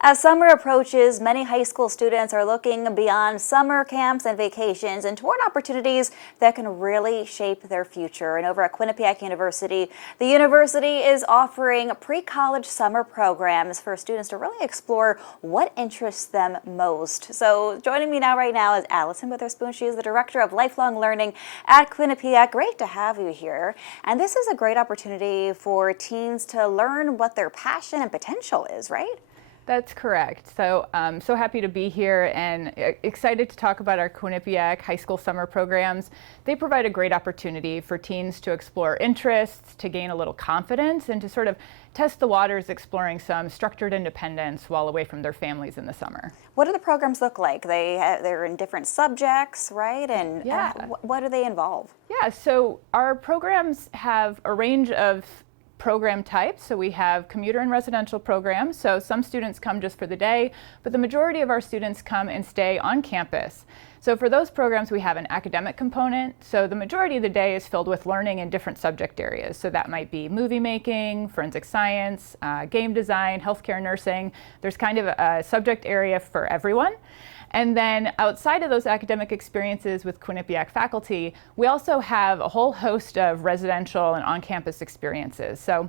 As summer approaches, many high school students are looking beyond summer camps and vacations and toward opportunities that can really shape their future. And over at Quinnipiac University, the university is offering pre-college summer programs for students to really explore what interests them most. So joining me right now is Allison Witherspoon. She is the Director of Lifelong Learning at Quinnipiac. Great to have you here. And this is a great opportunity for teens to learn what their passion and potential is, right? That's correct. So I'm so happy to be here and excited to talk about our Quinnipiac high school summer programs. They provide a great opportunity for teens to explore interests, to gain a little confidence, and to sort of test the waters exploring some structured independence while away from their families in the summer. What do the programs look like? They're in different subjects, right? And what do they involve? Yeah, so our programs have a range of program types. So we have commuter and residential programs. So some students come just for the day, but the majority of our students come and stay on campus. So for those programs, we have an academic component. So the majority of the day is filled with learning in different subject areas. So that might be movie making, forensic science, game design, healthcare, nursing. There's kind of a subject area for everyone. And then outside of those academic experiences with Quinnipiac faculty, we also have a whole host of residential and on-campus experiences. So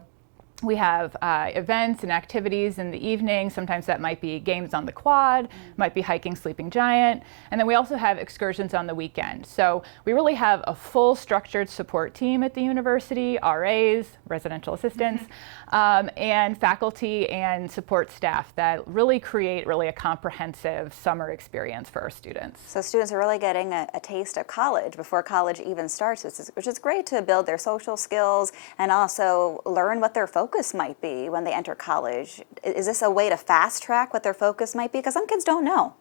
we have events and activities in the evening. Sometimes that might be games on the quad, might be hiking Sleeping Giant. And then we also have excursions on the weekend. So we really have a full structured support team at the university, RAs, residential assistants, and faculty and support staff that really create a comprehensive summer experience for our students. So students are really getting a taste of college before college even starts, which is great to build their social skills and also learn what their focus might be when they enter college. Is this a way to fast track what their focus might be? Because some kids don't know.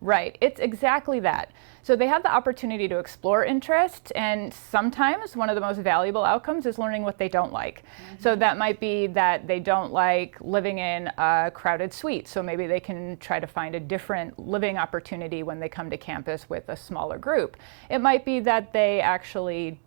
Right, it's exactly that. So they have the opportunity to explore interests, and sometimes one of the most valuable outcomes is learning what they don't like. So that might be that they don't like living in a crowded suite, so maybe they can try to find a different living opportunity when they come to campus with a smaller group. It might be that they actually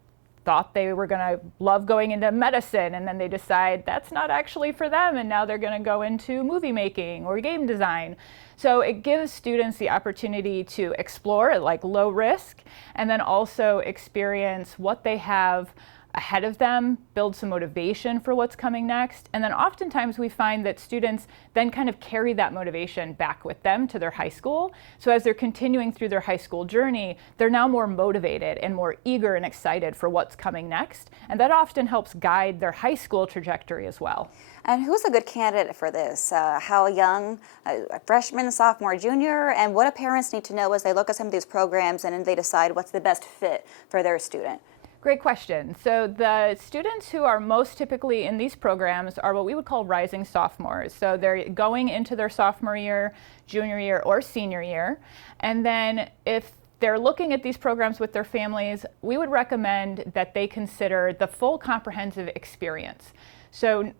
thought they were going to love going into medicine, and then they decide that's not actually for them, and now they're going to go into movie making or game design. So it gives students the opportunity to explore at low risk, and then also experience what they have ahead of them, build some motivation for what's coming next. And then oftentimes we find that students then kind of carry that motivation back with them to their high school. So as they're continuing through their high school journey, they're now more motivated and more eager and excited for what's coming next. And that often helps guide their high school trajectory as well. And who's a good candidate for this? How young, a freshman, sophomore, junior, and what do parents need to know as they look at some of these programs and they decide what's the best fit for their student? Great question. So the students who are most typically in these programs are what we would call rising sophomores. So they're going into their sophomore year, junior year, or senior year. And then if they're looking at these programs with their families, we would recommend that they consider the full comprehensive experience. So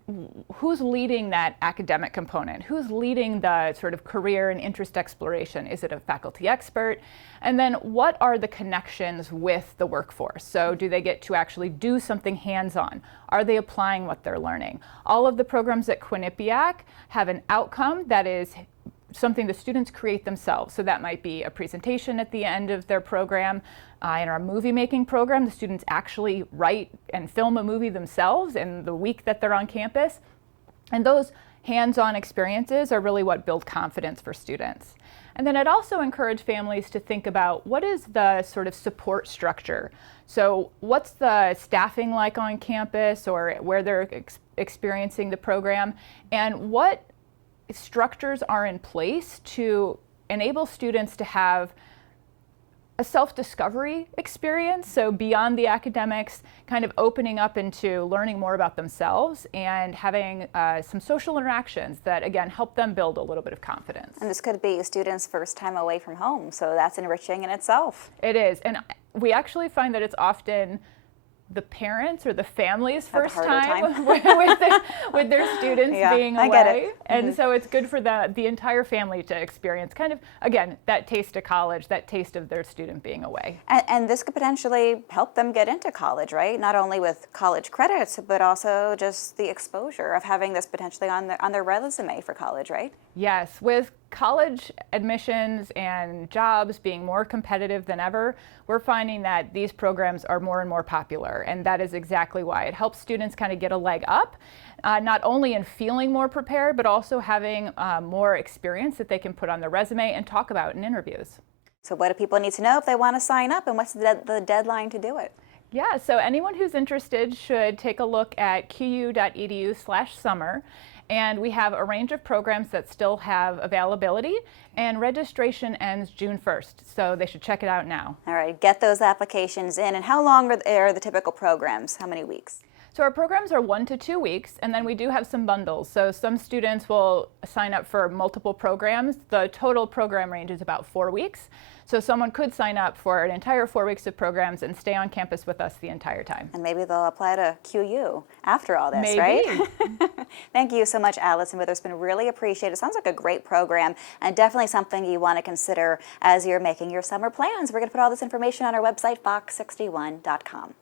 who's leading that academic component? Who's leading the sort of career and interest exploration? Is it a faculty expert? And then what are the connections with the workforce? So do they get to actually do something hands-on? Are they applying what they're learning? All of the programs at Quinnipiac have an outcome that is something the students create themselves. So that might be a presentation at the end of their program. In our movie making program, the students actually write and film a movie themselves in the week that they're on campus. And those hands-on experiences are really what build confidence for students. And then I'd also encourage families to think about what is the sort of support structure. So what's the staffing like on campus or where they're experiencing the program, and what structures are in place to enable students to have a self-discovery experience, so beyond the academics, kind of opening up into learning more about themselves and having some social interactions that, again, help them build a little bit of confidence. And this could be a student's first time away from home, so that's enriching in itself. It is, and we actually find that it's often the parents or the family's Have a first harder time with their students Yeah, being I away. get it. And so it's good for the entire family to experience kind of, again, that taste of college, that taste of their student being away. And this could potentially help them get into college, right? Not only with college credits, but also just the exposure of having this potentially on their resume for college, right? Yes, with college admissions and jobs being more competitive than ever, we're finding that these programs are more and more popular, and that is exactly why. It helps students kind of get a leg up, not only in feeling more prepared, but also having more experience that they can put on their resume and talk about in interviews. So what do people need to know if they want to sign up, and what's the deadline to do it? Yeah, so anyone who's interested should take a look at qu.edu/summer. And we have a range of programs that still have availability, and registration ends June 1st, so they should check it out now. All right, get those applications in. And how long are the typical programs? How many weeks? So our programs are 1 to 2 weeks, and then we do have some bundles. So some students will sign up for multiple programs. The total program range is about 4 weeks. So someone could sign up for an entire 4 weeks of programs and stay on campus with us the entire time. And maybe they'll apply to QU after all this, Maybe. right? Thank you so much, Allison Witherspoon. Really appreciate it. Sounds like a great program and definitely something you want to consider as you're making your summer plans. We're going to put all this information on our website, fox61.com.